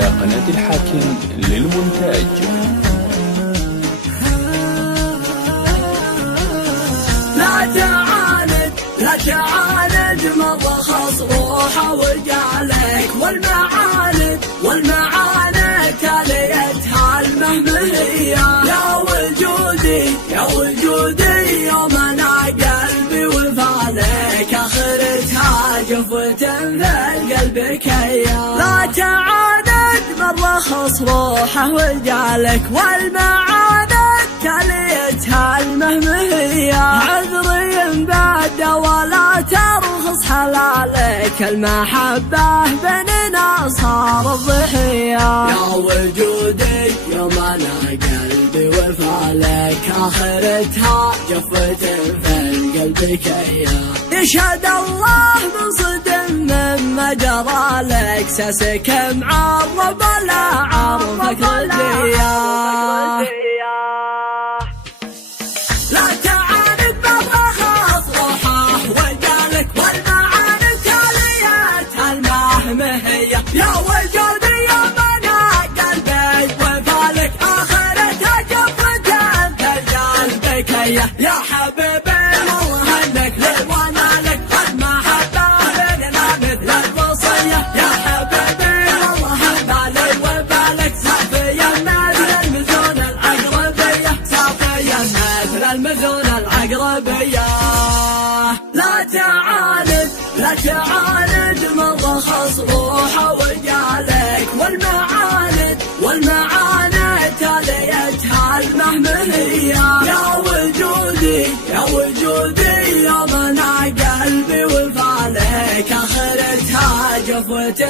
على قناة الحاكم للمونتاج. لا تعاند مضخص روحه وجعلك والمعاند تاليتها المهمية. يا وجودي يوم انا قلبي وفالك اخرتها جفوة في قلبك يا. لا تعاند مضخص روحه وجعلك والمعاند تاليتها المهمية. عذري بعد ولا ترخص حلالك المحبة بيننا صار الضحية. يا وجودي يوم انا قلبي وفالك اخرتها جفوة في قلبك يا. يشهد الله من صدم مما جرى لك ساسك معرب لا عرفك رديا. لا تعاند مضخص روحه وجعلك والمعاند تاليتها المهمية. يا وجودي يوم انا قلبي وفالك اخرتها جفوة في قلبك يا حبيبي. والله انك لي وانا لك المحبة بيننا مثل الوصية. يا حبيبي والله بالي وبالك صافيا مثل المزون العقربية. صافيا مثل المزون العقربية. لا تعاند مضخص روحه وجعلك والمعاند تاليتها المهمية. يا وجودي يوم انا قلبي وفالك اخرتها جفوة في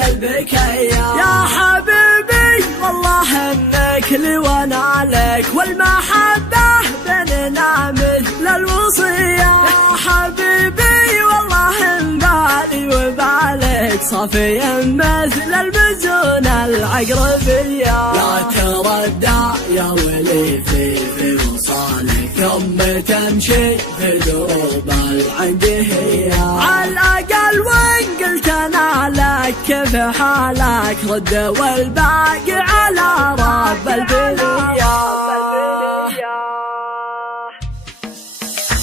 قلبك يا حبيبي. والله انك لي وانا لك والمحبة بيننا مثل الوصية. يا حبيبي والله ان بالي وبالك صافيا مثل المزون العقربية. لا تردى يا ولي في وصالك ثم تمشي في دروب العنقهية. على الأقل وإن قلت أنا لك كيف حالك رد والباقي على رب البرية.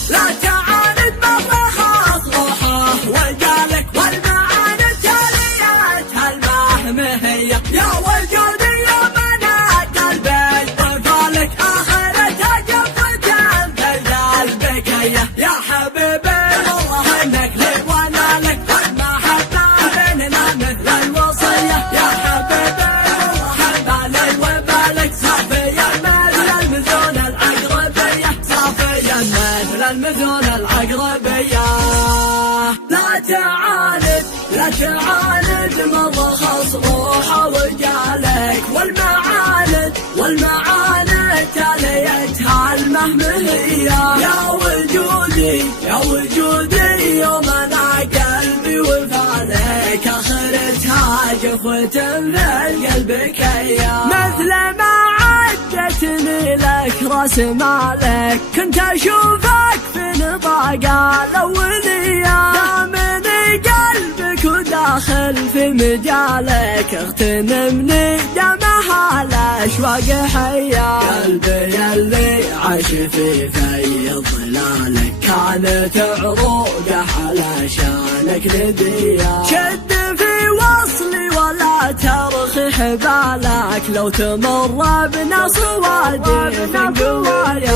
لا تعاند مضخص روحه وجعلك والمعاند تاليتها المهمية. يا وجودي يوم انا قلبي وفالك اخرتها جفوة في قلبك يا حبيبي. والله انك لي وانا لك والمحبة بيننا مثل الوصية. يا حبيبي والله بالي وبالك صافيا مثل المزون العقربية. صافيا مثل المزون العقربية. لا تعاند مضخص روحه وجعلك والمعاند تاليتها المهمية. يا وجودي يوم انا قلبي وفالك اخرتها جفوة في قلبك يا. مثل ما عدتني لك راس مالك كنت اشوفك في نطاق الاولية. دامني قلبك وداخل في مجالك اغتنمني دمها الاشواق حيا. قلبي يلي عاش في ظلالك كانت عروقه علشانك ندية. شد في وصلي ولا ترخي حبالك لو تمر بنا صوادي في قوية.